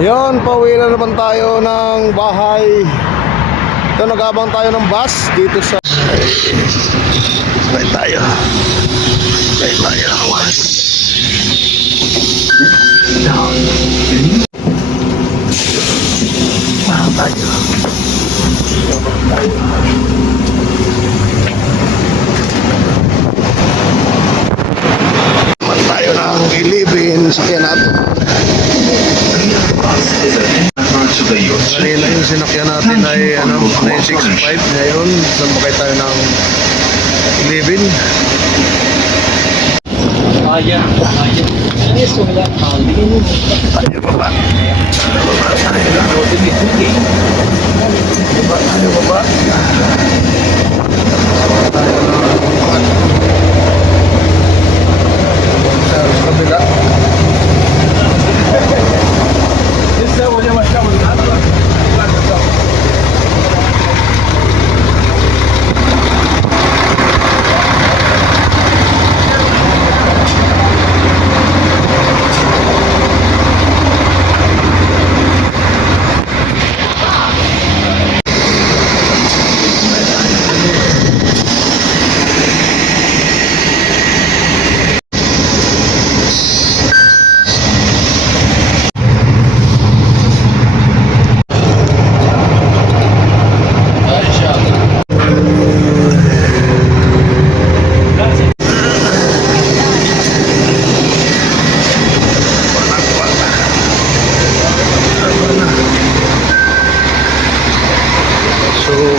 Yun, pauwi na naman tayo ng bahay. Ito, nag-abang tayo ng bus dito sa... Sakay tayo. Sakay tayo. Tayo. Tayo ng ilibin. Sakyan natin. Kanina yung sinakyan natin ay 965. Ngayon, sumakay tayo ng 11. Tayo baba. Tayo baba. Sa kabila.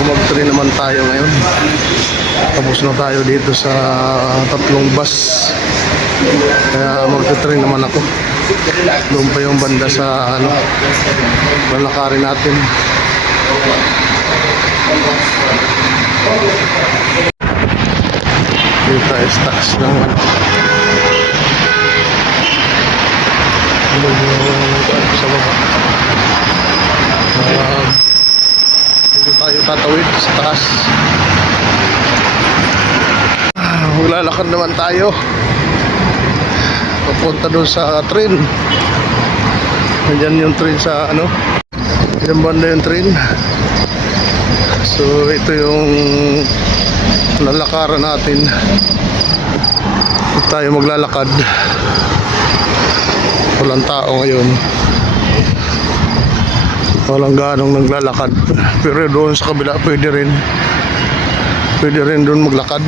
Mag-train naman tayo ngayon. Tapos na tayo dito sa tatlong bus. Kaya mag-train naman ako. Doon pa yung banda sa lalakarin natin. Dito tayo sa taas ng sa baba. Dito tayo tatawid sa taas. Maglalakad naman tayo papunta doon sa train. Nandiyan yung train sa yung banda yung train. So ito yung lalakaran natin. Dito tayo maglalakad. Walang tao ngayon. Walang ganong naglalakad. Pero doon sa kabila pwede rin doon maglakad.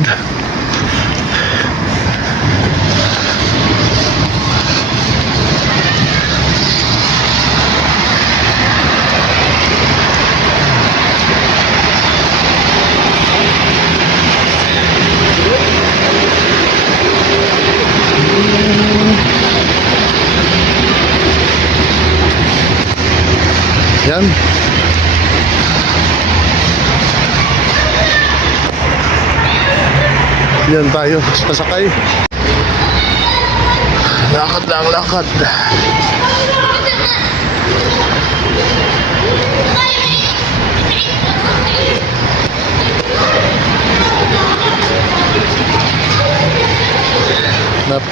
Yan. Yan tayo, sasakay. Lakad lang, lakad.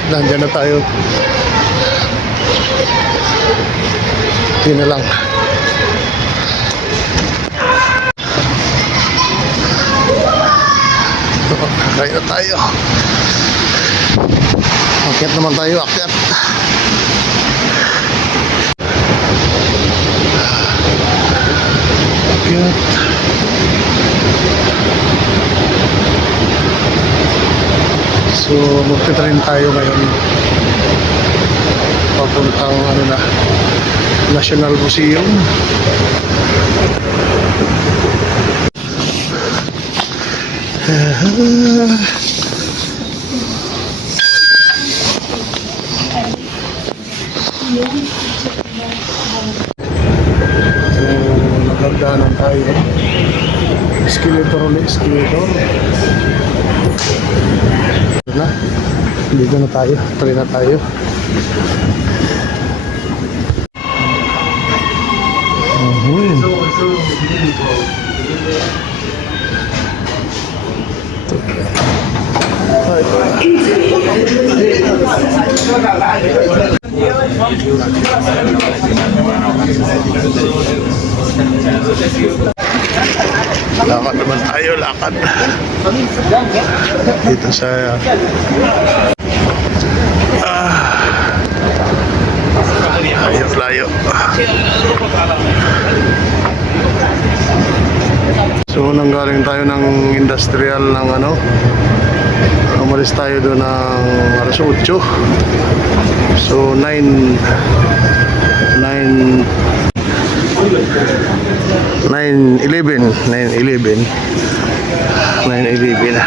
Nandiyan na tayo. Hindi na lang. Kaya tayo. Akyat naman tayo, akyat. Akyat. So, magte-train tayo ngayon. Papuntang National Museum. Nagagdanan tayo. Escalator ulit, escalator. Dito na tayo, train na tayo. Lakad naman tayo, lakad. Dito sa layo. So nanggaling tayo ng industrial ng ano, umalis tayo doon ng alas 8. So 9:11 na.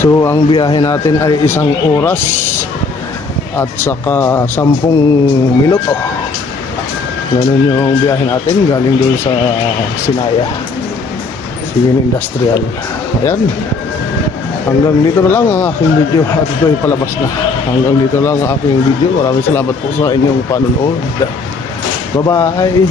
So ang biyahe natin ay 1 oras at saka 10 minuto. Ganun yung biyahe natin galing doon sa Sinaya, Sigin Industrial. Ayan, hanggang dito na lang ang aking video at ito ay palabas na. Hanggang dito lang ang aking video. Maraming salamat po sa inyong panonood. Bye bye.